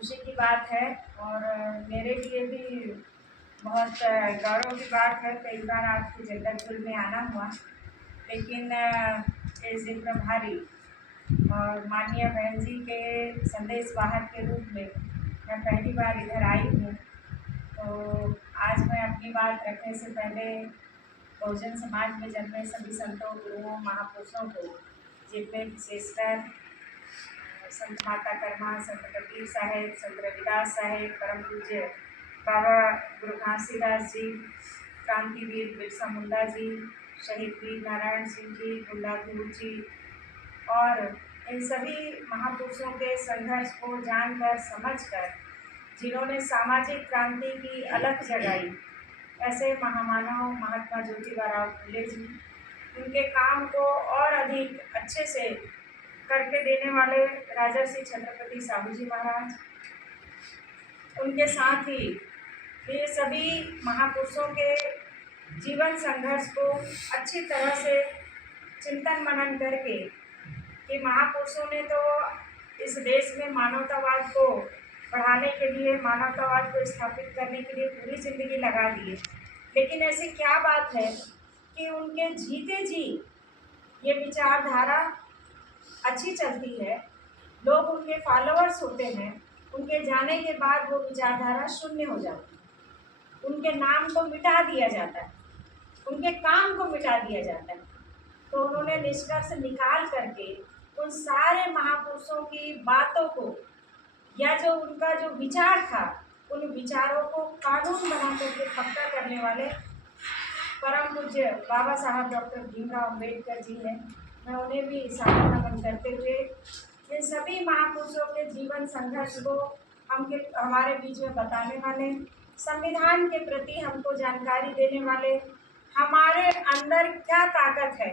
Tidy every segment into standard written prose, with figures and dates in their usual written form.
खुशी की बात है और मेरे लिए भी बहुत गौरव की बात है। कई बार आपके जगदलपुर में आना हुआ, लेकिन इस दिन प्रभारी और माननीय बहन जी के संदेश वाहक के रूप में मैं पहली बार इधर आई हूँ। तो आज मैं अपनी बात रखने से पहले बहुजन समाज में जन्मे सभी संतों, गुरुओं, महापुरुषों को, जिनमें विशेषकर संत माता कर्मा, संत कबीर साहेब, संत रविदास साहेब, परम पूज्य बाबा गुरु घासीदास जी, क्रांतिवीर बिरसा मुंडा जी, शहीद वीर नारायण सिंह जी, गुरदासपुर जी और इन सभी महापुरुषों के संघर्ष को जानकर समझकर जिन्होंने सामाजिक क्रांति की अलख जगाई, ऐसे महामानव महात्मा ज्योतिबा फुले जी, उनके काम को और अधिक अच्छे से करके देने वाले राजर्षि छत्रपति साहू जी महाराज, उनके साथ ही ये सभी महापुरुषों के जीवन संघर्ष को अच्छी तरह से चिंतन मनन करके कि महापुरुषों ने तो इस देश में मानवतावाद को बढ़ाने के लिए, मानवतावाद को स्थापित करने के लिए पूरी ज़िंदगी लगा दी है। लेकिन ऐसी क्या बात है कि उनके जीते जी ये विचारधारा अच्छी चलती है, लोग उनके फॉलोअर्स होते हैं, उनके जाने के बाद वो विचारधारा शून्य हो जाती है, उनके नाम को मिटा दिया जाता है, उनके काम को मिटा दिया जाता है। तो उन्होंने निष्कर्ष निकाल करके उन सारे महापुरुषों की बातों को या जो उनका जो विचार था, उन विचारों को कानून बना करके पक्का करने वाले परम पूज्य बाबा साहब डॉक्टर भीमराव अम्बेडकर जी हैं। मैं उन्हें भी सादर नमन करते हुए इन सभी महापुरुषों के जीवन संघर्ष को हमारे बीच में बताने वाले, संविधान के प्रति हमको जानकारी देने वाले, हमारे अंदर क्या ताकत है।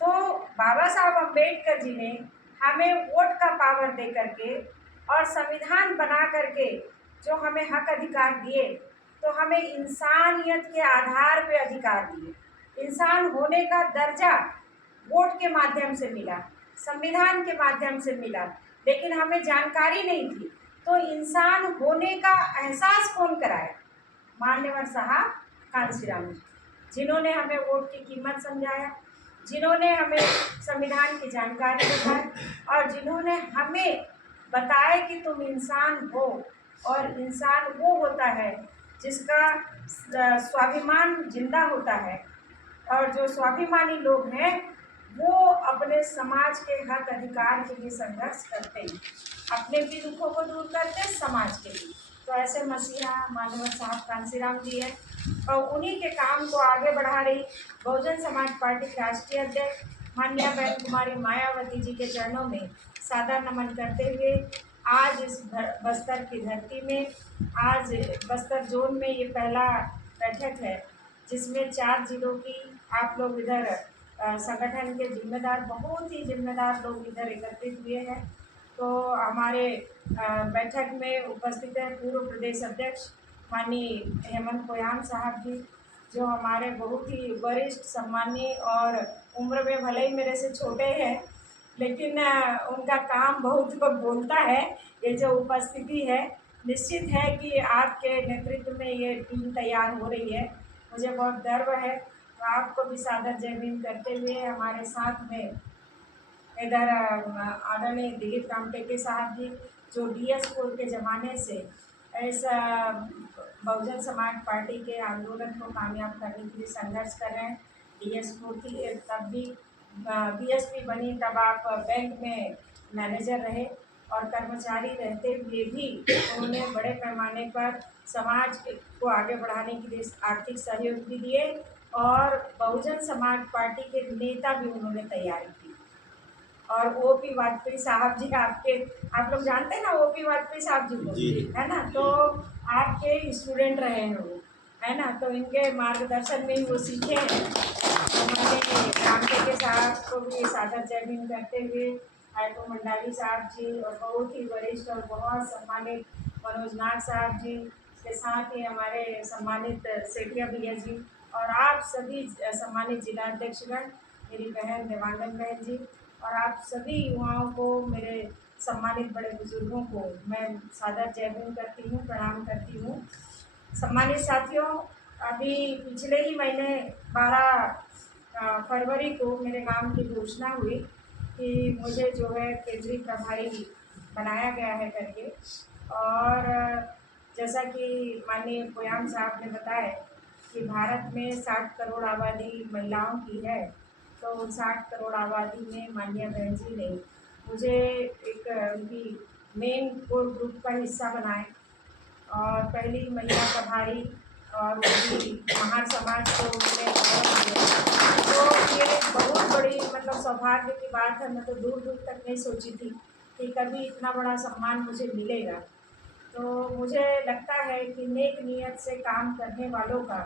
तो बाबा साहब अम्बेडकर जी ने हमें वोट का पावर दे करके और संविधान बना करके जो हमें हक अधिकार दिए, तो हमें इंसानियत के आधार पे अधिकार दिए। इंसान होने का दर्जा वोट के माध्यम से मिला, संविधान के माध्यम से मिला, लेकिन हमें जानकारी नहीं थी। तो इंसान होने का एहसास कौन कराया? मान्यवर साहब कांशीराम जी, जिन्होंने हमें वोट की कीमत समझाया, जिन्होंने हमें संविधान की जानकारी बताई और जिन्होंने हमें बताया कि तुम इंसान हो और इंसान वो होता है जिसका स्वाभिमान जिंदा होता है, और जो स्वाभिमानी लोग हैं वो अपने समाज के हक अधिकार के लिए संघर्ष करते हैं, अपने भी दुखों को दूर करते हैं समाज के लिए। तो ऐसे मसीहा मानवर साहब कांशीराम जी हैं और उन्हीं के काम को आगे बढ़ा रही बहुजन समाज पार्टी के राष्ट्रीय अध्यक्ष माननीय बहन कुमारी मायावती जी के चरणों में सादर नमन करते हुए आज इस बस्तर की धरती में, आज बस्तर जोन में ये पहला बैठक है जिसमें 4 जिलों की आप लोग इधर संगठन के जिम्मेदार, बहुत ही जिम्मेदार लोग इधर एकत्रित हुए हैं। तो हमारे बैठक में उपस्थित हैं पूर्व प्रदेश अध्यक्ष माननीय हेमंत कोयान साहब जी, जो हमारे बहुत ही वरिष्ठ, सम्मानीय और उम्र में भले ही मेरे से छोटे हैं, लेकिन उनका काम बहुत बोलता है। ये जो उपस्थिति है, निश्चित है कि आपके नेतृत्व में ये टीम तैयार हो रही है, मुझे बहुत गर्व है। तो आपको भी सादर जय भीम करते हुए हमारे साथ में इधर आदरणीय दिलीप रामटेके साहब जी, जो DS4 के ज़माने से इस बहुजन समाज पार्टी के आंदोलन को कामयाब करने के लिए संघर्ष कर रहे हैं। DS4 की तब भी BSP बनी, तब आप बैंक में मैनेजर रहे और कर्मचारी रहते हुए भी उन्होंने बड़े पैमाने पर समाज को आगे बढ़ाने के लिए आर्थिक सहयोग भी दिए और बहुजन समाज पार्टी के नेता भी उन्होंने तैयार किए। और OP वाजपेयी साहब जी, आप लोग जानते हैं ना OP वाजपेयी साहब जी को, है ना? तो आपके स्टूडेंट रहे हैं वो, है ना? तो इनके मार्गदर्शन में ही वो सीखे हैं। हमारे रामटेके साहब को भी सादर जय भीम करते हुए आयको मंडाली साहब जी और बहुत ही वरिष्ठ और बहुत सम्मानित मनोज नाग साहब जी के साथ ही हमारे सम्मानित सेठिया भैया जी और आप सभी सम्मानित जिला अध्यक्षगण, मेरी बहन देवांगन बहन जी और आप सभी युवाओं को मेरे सम्मानित बड़े बुजुर्गों को मैं सादर जय भीम करती हूँ, प्रणाम करती हूँ। सम्मानित साथियों, अभी पिछले ही महीने 12 फरवरी को मेरे नाम की घोषणा हुई कि मुझे जो है केंद्रीय प्रभारी बनाया गया है करके। और जैसा कि माननीय पोयाम साहब ने बताया कि भारत में 60 करोड़ आबादी महिलाओं की है, तो 60 करोड़ आबादी में माननीय बहन जी ने मुझे एक उनकी मेन कोर ग्रुप का हिस्सा बनाए और पहली महिला प्रभारी और उनकी महार समाज को उन्होंने गौरव दिया। तो ये बहुत बड़ी मतलब सौभाग्य की बात है। मैं तो दूर दूर तक नहीं सोची थी कि कभी इतना बड़ा सम्मान मुझे मिलेगा। तो मुझे लगता है कि नेक नीयत से काम करने वालों का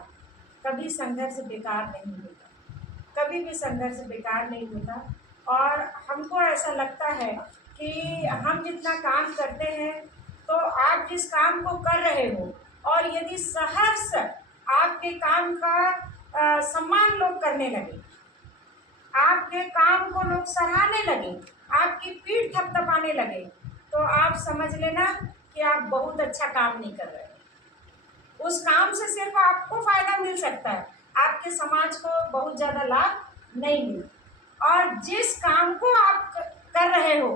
कभी संघर्ष बेकार नहीं होता, कभी भी संघर्ष बेकार नहीं होता। और हमको ऐसा लगता है कि हम जितना काम करते हैं, तो आप जिस काम को कर रहे हो और यदि सहर्ष आपके काम का सम्मान लोग करने लगे, आपके काम को लोग सराहने लगे, आपकी पीठ थपथपाने लगे, तो आप समझ लेना कि आप बहुत अच्छा काम नहीं कर रहे। उस काम से सिर्फ आपको फायदा मिल सकता है, आपके समाज को बहुत ज़्यादा लाभ नहीं मिलता। और जिस काम को आप कर रहे हो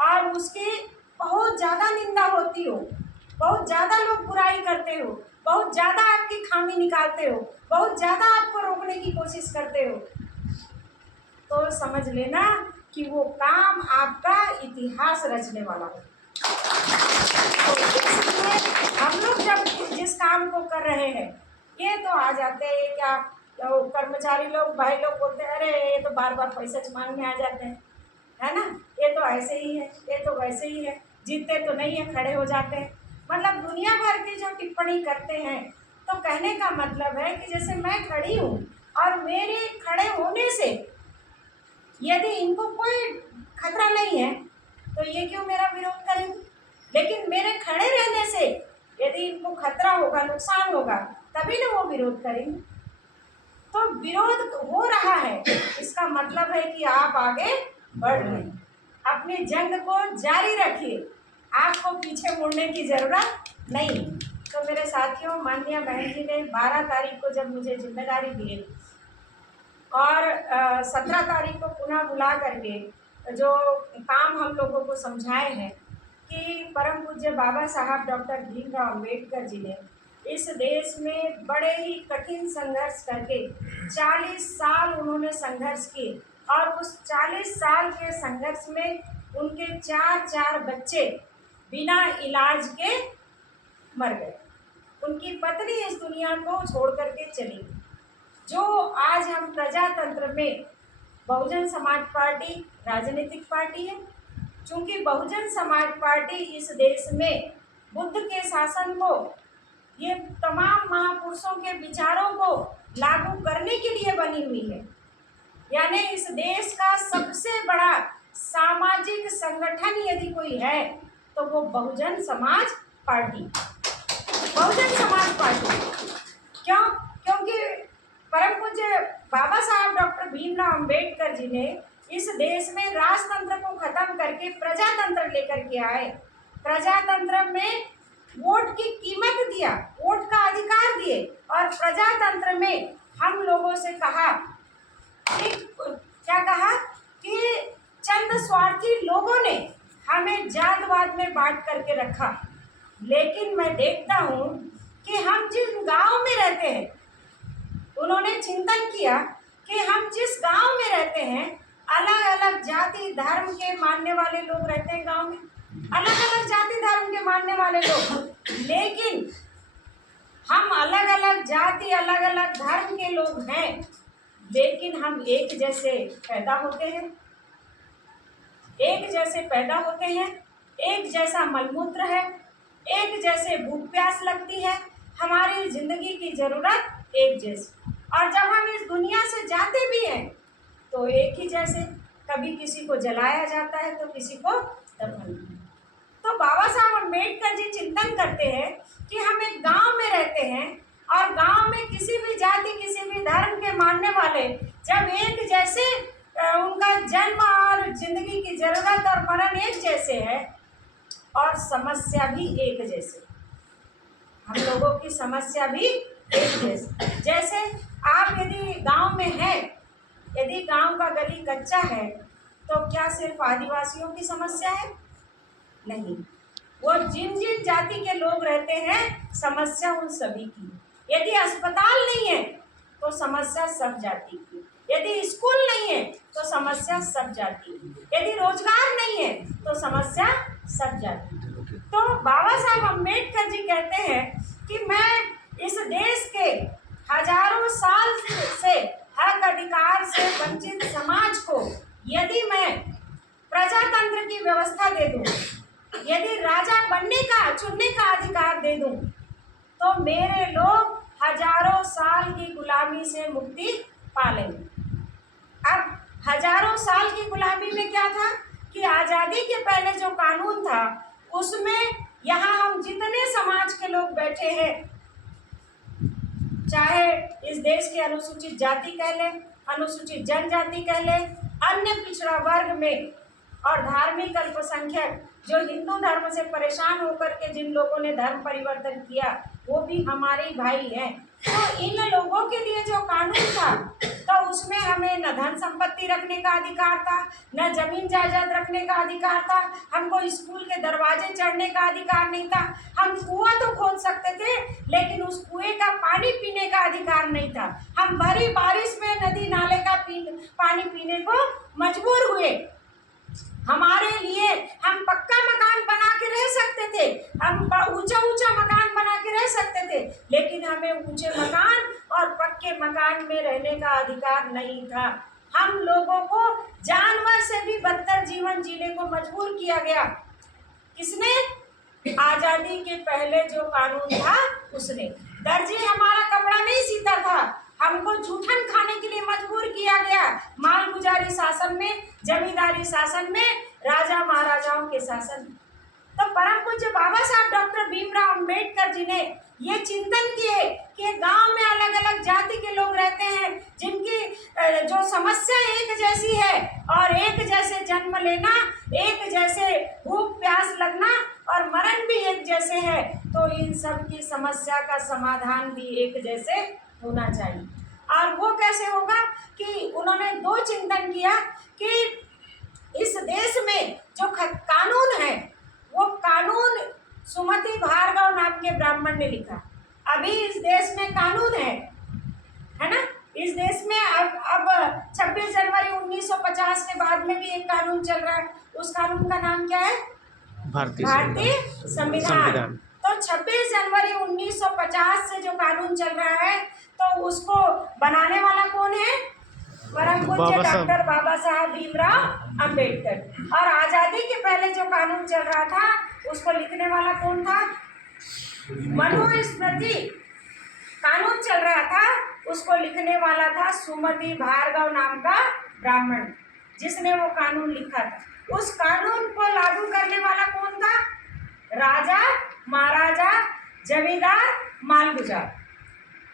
और उसकी बहुत ज़्यादा निंदा होती हो, बहुत ज़्यादा लोग बुराई करते हो, बहुत ज़्यादा आपकी खामी निकालते हो, बहुत ज़्यादा आपको रोकने की कोशिश करते हो, तो समझ लेना कि वो काम आपका इतिहास रचने वाला हो। तो इसलिए हम लोग जब जिस काम को कर रहे हैं, ये तो आ जाते हैं क्या, तो कर्मचारी लोग भाई लोग बोलते हैं अरे ये तो बार बार पैसा मांगने आ जाते हैं, है ना, ये तो ऐसे ही है, ये तो वैसे ही है, जीतते तो नहीं है, खड़े हो जाते हैं। मतलब दुनिया भर की जो टिप्पणी करते हैं, तो कहने का मतलब है कि जैसे मैं खड़ी हूँ और मेरे खड़े होने से यदि इनको कोई खतरा नहीं है, तो ये क्यों मेरा विरोध करेंगे। लेकिन मेरे खड़े रहने से यदि इनको खतरा होगा, नुकसान होगा, तभी ना वो विरोध करेंगे। तो विरोध हो रहा है, इसका मतलब है कि आप आगे बढ़ रहे हैं। अपनी जंग को जारी रखिए, आपको पीछे मुड़ने की ज़रूरत नहीं। तो मेरे साथियों, माननीय बहन जी ने 12 तारीख को जब मुझे जिम्मेदारी दी और 17 तारीख को पुनः बुला करके जो काम हम लोगों को समझाए हैं कि परम पूज्य बाबा साहब डॉक्टर भीमराव अम्बेडकर जी ने इस देश में बड़े ही कठिन संघर्ष करके 40 साल उन्होंने संघर्ष किए और उस 40 साल के संघर्ष में उनके 4 बच्चे बिना इलाज के मर गए। उनकी पत्नी इस दुनिया को छोड़ करके चली गई। जो आज हम प्रजातंत्र में बहुजन समाज पार्टी राजनीतिक पार्टी है, चूँकि बहुजन समाज पार्टी इस देश में बुद्ध के शासन को, ये तमाम महापुरुषों के विचारों को लागू करने के लिए बनी हुई है। यानी इस देश का सबसे बड़ा सामाजिक संगठन यदि कोई है तो वो बहुजन समाज पार्टी, बहुजन समाज पार्टी। क्यों? क्योंकि परम पूज्य बाबा साहब डॉक्टर भीमराव अम्बेडकर जी ने इस देश में राजतंत्र को खत्म करके प्रजातंत्र लेकर के आए। प्रजातंत्र में वोट की कीमत दिया, वोट का अधिकार दिए और प्रजातंत्र में हम लोगों से कहा कि क्या कहा कि चंद स्वार्थी लोगों ने हमें जातवाद में बांट करके रखा। लेकिन मैं देखता हूँ कि हम जिस गांव में रहते हैं, उन्होंने चिंतन किया कि हम जिस गांव में रहते हैं, अलग अलग जाति धर्म के मानने वाले लोग रहते हैं गांव में, अलग अलग जाति धर्म के मानने वाले लोग, लेकिन हम अलग अलग जाति अलग अलग धर्म के लोग हैं, लेकिन हम एक जैसे पैदा होते हैं, एक जैसे पैदा होते हैं, एक जैसा मलमूत्र है, एक जैसे भूख प्यास लगती है, हमारी जिंदगी की ज़रूरत एक जैसी। और जब हम इस दुनिया से जाते भी हैं तो एक ही जैसे, कभी किसी को जलाया जाता है तो किसी को दफन। तो बाबा साहब अम्बेडकर जी चिंतन करते हैं कि हम एक गांव में रहते हैं और गांव में किसी भी जाति किसी भी धर्म के मानने वाले जब एक जैसे उनका जन्म और जिंदगी की जरूरत और मरण एक जैसे है और समस्या भी एक जैसे। हम लोगों की समस्या भी एक जैसे। जैसे आप यदि गांव में हैं, यदि गांव का गली कच्चा है तो क्या सिर्फ आदिवासियों की समस्या है? नहीं, वो जिन जिन जाति के लोग रहते हैं समस्या उन सभी की। यदि अस्पताल नहीं है तो समस्या सब जाति की, यदि स्कूल नहीं है तो समस्या सब जाति की, यदि रोजगार नहीं है तो समस्या सब जाति की। तो बाबा साहब अम्बेडकर जी कहते हैं कि मैं इस देश के हजारों साल से हक अधिकार से वंचित समाज को यदि मैं प्रजातंत्र की व्यवस्था दे दूं, यदि राजा बनने का चुनने का अधिकार दे दूं, तो मेरे लोग हजारों साल की गुलामी से मुक्ति पा लेंगे। अब हजारों साल की गुलामी में क्या था कि आज़ादी के पहले जो कानून था उसमें यहाँ हम जितने समाज के लोग बैठे हैं, चाहे इस देश के अनुसूचित जाति कह लें, अनुसूचित जनजाति कह लें, अन्य पिछड़ा वर्ग में और धार्मिक अल्पसंख्यक जो हिंदू धर्म से परेशान होकर के जिन लोगों ने धर्म परिवर्तन किया वो भी हमारे ही भाई हैं। तो इन लोगों के लिए जो कानून था तो उसमें हमें न धन संपत्ति रखने का अधिकार था, न जमीन जायदाद रखने का अधिकार था, हमको स्कूल के दरवाजे चढ़ने का अधिकार नहीं था। हम कुआं तो खोद सकते थे लेकिन उस कुएं का पानी पीने का अधिकार नहीं था। हम भरी बारिश में नदी नाले का पानी पीने को मजबूर हुए। हमारे लिए हम पक्का मकान बना के रह सकते थे, हम ऊंचा ऊंचा मकान बना के रह सकते थे, लेकिन हमें ऊंचे मकान और पक्के मकान में रहने का अधिकार नहीं था। हम लोगों को जानवर से भी बदतर जीवन जीने को मजबूर किया गया। किसने? आजादी के पहले जो कानून था उसने। दर्जी हमारा कपड़ा नहीं सीता था, हमको जूठन खाने के लिए मजबूर किया गया। मालगुजारी शासन में, जमींदारी शासन में, राजा महाराजाओं के शासन में। तो परम पूज्य बाबा साहब डॉक्टर भीमराव अंबेडकर जी ने ये चिंतन किए कि गांव में अलग अलग जाति के लोग रहते हैं जिनकी जो समस्या एक जैसी है और एक जैसे जन्म लेना, एक जैसे भूख प्यास लगना और मरण भी एक जैसे है, तो इन सब की समस्या का समाधान भी एक जैसे होना चाहिए। और वो कैसे होगा कि उन्होंने दो चिंतन किया कि इस देश में जो कानून है वो कानून सुमति भार्गव नाम के ब्राह्मण ने लिखा। अभी इस देश में कानून है ना? इस देश में अब 26 जनवरी 1950 के बाद में भी एक कानून चल रहा है। उस कानून का नाम क्या है? भारतीय संविधान। तो 26 जनवरी 1950 से जो कानून चल रहा है तो उसको बनाने वाला कौन है? परम पूज्य डॉक्टर बाबा साहब भीमराव अंबेडकर। और आज़ादी के पहले जो कानून चल रहा था उसको लिखने वाला कौन था? मनुस्मृति कानून चल रहा था, उसको लिखने वाला था सुमति भार्गव नाम का ब्राह्मण, जिसने वो कानून लिखा था। उस कानून को लागू करने वाला कौन था? राजा महाराजा जमींदार मालगुजार।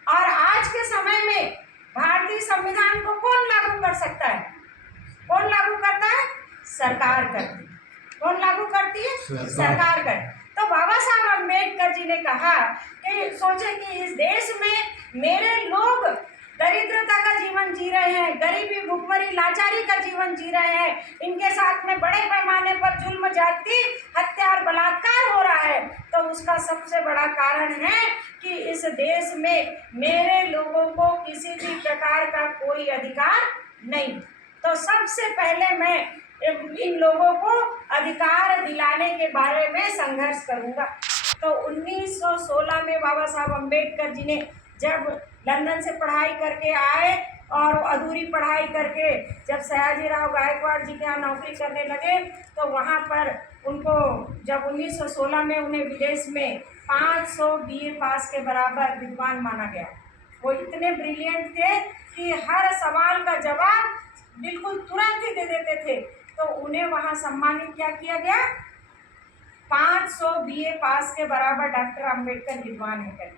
और आज के समय में भारतीय संविधान को कौन लागू कर सकता है? कौन लागू करता है? सरकार करती है। कौन लागू करती है? सरकार करती। तो बाबा साहब अम्बेडकर जी ने कहा कि सोचे कि इस देश में मेरे लोग दरिद्रता का जीवन जी रहे हैं, गरीबी भुखमरी लाचारी का जीवन जी रहे हैं, इनके साथ में बड़े पैमाने पर जुल्म जाति हत्या और बलात्कार हो रहा है। तो उसका सबसे बड़ा कारण है कि इस देश में मेरे लोगों को किसी भी प्रकार का कोई अधिकार नहीं। तो सबसे पहले मैं इन लोगों को अधिकार दिलाने के बारे में संघर्ष करूंगा। तो 1916 में बाबा साहब अम्बेडकर जी ने जब लंदन से पढ़ाई करके आए और अधूरी पढ़ाई करके जब सयाजीराव गायकवाड़ जी के यहाँ नौकरी करने लगे तो वहाँ पर उनको जब 1916 में उन्हें विदेश में 500 BA पास के बराबर विद्वान माना गया। वो इतने ब्रिलियंट थे कि हर सवाल का जवाब बिल्कुल तुरंत ही दे देते थे। तो उन्हें वहाँ सम्मानित क्या किया गया? 500 BA पास के बराबर डॉक्टर अम्बेडकर विद्वान है।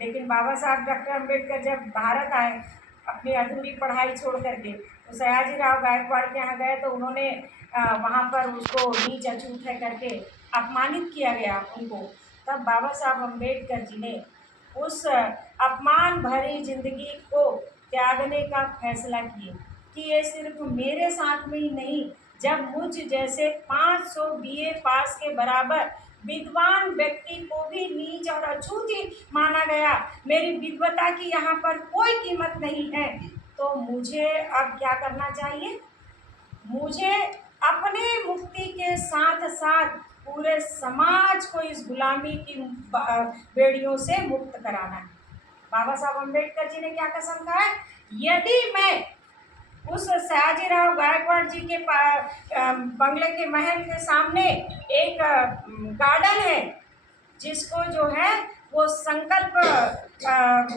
लेकिन बाबा साहब डॉक्टर अम्बेडकर जब भारत आए, अपनी अधूरी पढ़ाई छोड़ करके तो सयाजीराव गायकवाड़ के यहाँ गए तो उन्होंने वहाँ पर उसको नीच अछूत है करके अपमानित किया गया उनको। तब बाबा साहब अम्बेडकर जी ने उस अपमान भरी जिंदगी को त्यागने का फैसला किए कि ये सिर्फ मेरे साथ में ही नहीं, जब मुझ जैसे 500 बीए पास के बराबर विद्वान व्यक्ति को भी नीच और अछूत ही माना गया, मेरी विद्वता की यहाँ पर कोई कीमत नहीं है, तो मुझे अब क्या करना चाहिए? मुझे अपने मुक्ति के साथ साथ पूरे समाज को इस गुलामी की बेड़ियों से मुक्त कराना है। बाबा साहब अम्बेडकर जी ने क्या कसम खा है? यदि मैं उस सयाजीराव गायकवाड़ जी के बंगले के महल के सामने एक गार्डन है जिसको जो है वो संकल्प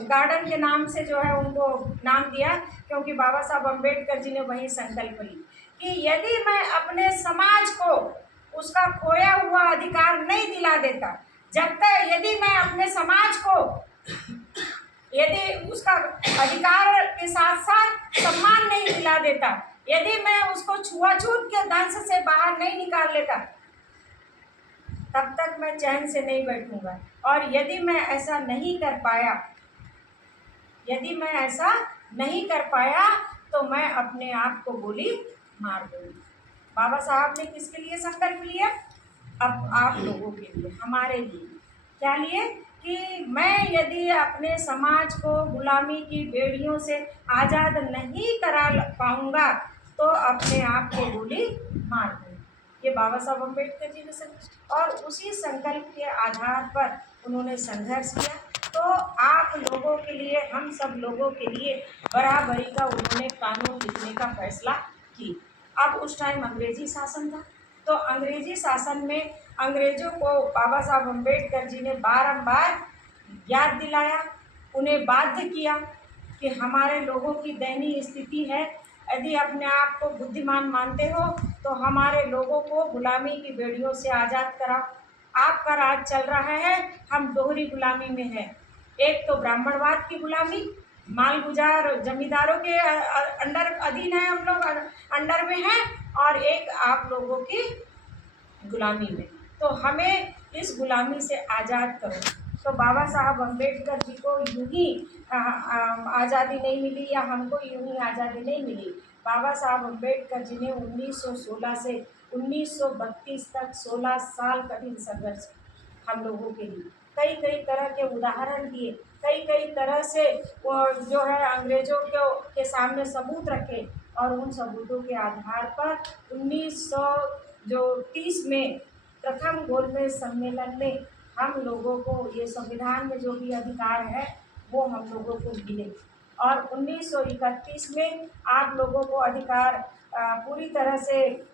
गार्डन के नाम से जो है उनको नाम दिया, क्योंकि बाबा साहब अम्बेडकर जी ने वही संकल्प ली कि यदि मैं अपने समाज को उसका खोया हुआ अधिकार नहीं दिला देता, जब तक यदि मैं अपने समाज को यदि उसका अधिकार के साथ साथ सम्मान नहीं दिला देता, यदि मैं उसको छुआछूत के दंश से बाहर नहीं निकाल लेता, तब तक मैं चैन से नहीं बैठूंगा। और यदि मैं ऐसा नहीं कर पाया, यदि मैं ऐसा नहीं कर पाया तो मैं अपने आप को गोली मार दूंगी। बाबा साहब ने किसके लिए संकल्प लिया? अब आप लोगों के लिए, हमारे लिए। क्या लिए? कि मैं यदि अपने समाज को गुलामी की बेड़ियों से आज़ाद नहीं करा पाऊंगा तो अपने आप को गोली मार दूंगी। ये बाबा साहब अम्बेडकर जी ने संकल्प, और उसी संकल्प के आधार पर उन्होंने संघर्ष किया। तो आप लोगों के लिए, हम सब लोगों के लिए बराबरी का उन्होंने कानून लिखने का फैसला की। अब उस टाइम अंग्रेजी शासन था, तो अंग्रेजी शासन में अंग्रेज़ों को बाबा साहब अम्बेडकर जी ने बारंबार याद दिलाया, उन्हें बाध्य किया कि हमारे लोगों की दयनीय स्थिति है, यदि अपने आप को बुद्धिमान मानते हो तो हमारे लोगों को गुलामी की बेड़ियों से आज़ाद कराओ। आपका राज चल रहा है, हम दोहरी गुलामी में हैं। एक तो ब्राह्मणवाद की गुलामी, मालगुजार जमींदारों के अंडर अधीन है, हम लोग अंडर में हैं, और एक आप लोगों की गुलामी में। तो हमें इस गुलामी से आज़ाद करो। तो बाबा साहब अम्बेडकर जी को यूं ही आज़ादी नहीं मिली, या हमको यूं ही आज़ादी नहीं मिली। बाबा साहब अम्बेडकर जी ने 1916 से 1932 तक 16 साल कठिन संघर्ष हम लोगों के लिए, कई कई तरह के उदाहरण दिए, कई कई तरह से जो है अंग्रेज़ों के सामने सबूत रखे, और उन सबूतों के आधार पर 1930 में प्रथम गोलमेज सम्मेलन में हम लोगों को ये संविधान में जो भी अधिकार है वो हम लोगों को मिले, और 1931 में आप लोगों को अधिकार पूरी तरह से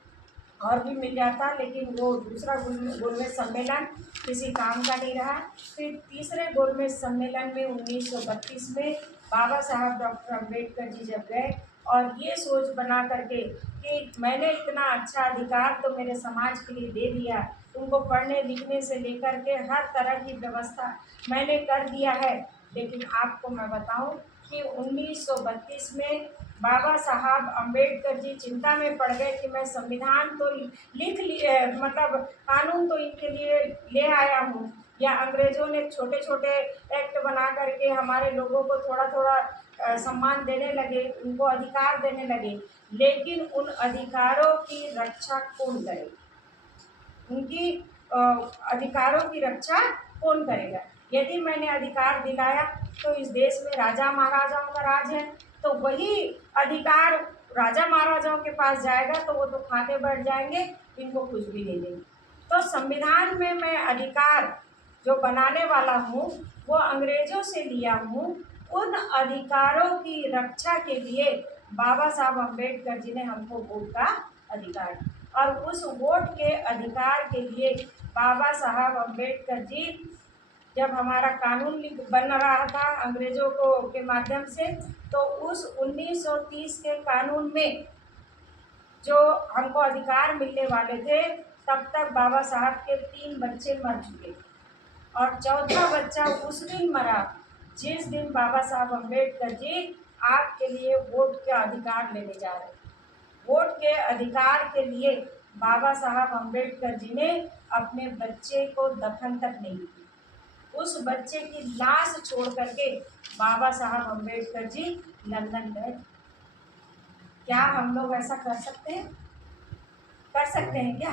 और भी मिल जाता, लेकिन वो दूसरा गोलमेज सम्मेलन किसी काम का नहीं रहा। फिर तीसरे गोलमेज सम्मेलन में 1932 में बाबा साहब डॉक्टर अम्बेडकर जी जब गए और ये सोच बना करके कि मैंने इतना अच्छा अधिकार तो मेरे समाज के लिए दे दिया, उनको पढ़ने लिखने से लेकर के हर तरह की व्यवस्था मैंने कर दिया है, लेकिन आपको मैं बताऊं कि 1932 में बाबा साहब अम्बेडकर जी चिंता में पड़ गए कि मैं संविधान तो लिख लिए, मतलब कानून तो इनके लिए ले आया हूँ, या अंग्रेज़ों ने छोटे छोटे एक्ट बना करके हमारे लोगों को थोड़ा थोड़ा सम्मान देने लगे, उनको अधिकार देने लगे, लेकिन उन अधिकारों की रक्षा कौन करेगा? उनकी अधिकारों की रक्षा कौन करेगा? यदि मैंने अधिकार दिलाया तो इस देश में राजा महाराजाओं का राज है, तो वही अधिकार राजा महाराजाओं के पास जाएगा तो वो तो खा के बैठ जाएंगे, इनको कुछ भी नहीं देंगे। तो संविधान में मैं अधिकार जो बनाने वाला हूँ वो अंग्रेज़ों से लिया हूँ, उन अधिकारों की रक्षा के लिए बाबा साहब अम्बेडकर जी ने हमको वोट का अधिकार दिया, और उस वोट के अधिकार के लिए बाबा साहब अम्बेडकर जी जब हमारा कानून बन रहा था अंग्रेज़ों को के माध्यम से, तो उस 1930 के कानून में जो हमको अधिकार मिलने वाले थे, तब तक बाबा साहब के 3 बच्चे मर चुके, और चौथा बच्चा उस दिन मरा जिस दिन बाबा साहब अम्बेडकर जी आपके लिए वोट के अधिकार लेने जा रहे हैं। वोट के अधिकार के लिए बाबा साहब अम्बेडकर जी ने अपने बच्चे को दफन तक नहीं की। उस बच्चे की लाश छोड़ करके बाबा साहब अम्बेडकर जी लंदन गए। क्या हम लोग ऐसा कर सकते हैं? कर सकते हैं क्या?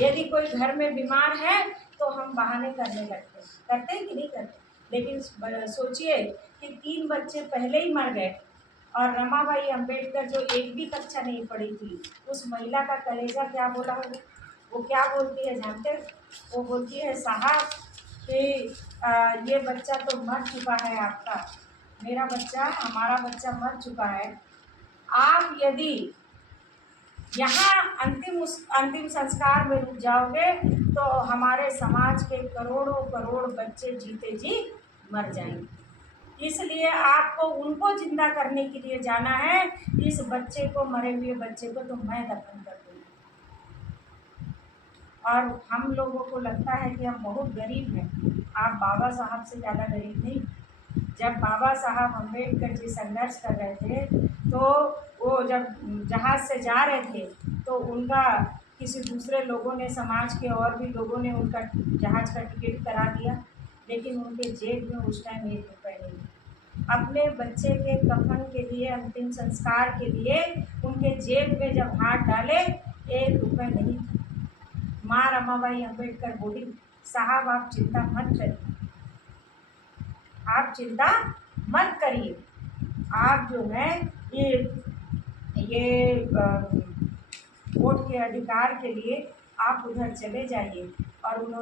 यदि कोई घर में बीमार है तो हम बहाने करने लगते हैं, करते हैं कि नहीं करते? लेकिन सोचिए कि 3 बच्चे पहले ही मर गए और रमाबाई अम्बेडकर जो एक भी कक्षा नहीं पढ़ी थी, उस महिला का कलेजा क्या बोला होगा? वो क्या बोलती है जानते हो? वो बोलती है, साहब कि ये बच्चा तो मर चुका है आपका, मेरा बच्चा, हमारा बच्चा मर चुका है। आप यदि यहाँ अंतिम संस्कार में रुक जाओगे तो हमारे समाज के करोड़ों करोड़ बच्चे जीते जी मर जाएंगे। इसलिए आपको उनको जिंदा करने के लिए जाना है। इस बच्चे को, मरे हुए बच्चे को तो मैं दफन कर दूँगी। और हम लोगों को लगता है कि हम बहुत गरीब हैं। आप बाबा साहब से ज़्यादा गरीब नहीं। जब बाबा साहब अम्बेडकर जी संघर्ष कर रहे थे तो वो जब जहाज़ से जा रहे थे तो उनका किसी दूसरे लोगों ने, समाज के और भी लोगों ने उनका जहाज़ का टिकट करा दिया, लेकिन उनके जेब में उस टाइम 1 रुपये नहीं। अपने बच्चे के कफन के लिए, अंतिम संस्कार के लिए उनके जेब में जब हाथ डाले 1 रुपये नहीं था। माँ रमाबाई अम्बेडकर बोली, साहब आप चिंता मत करिए, आप चिंता मत करिए, आप जो है ये वोट के अधिकार के लिए आप उधर चले जाइए। और उन्होंने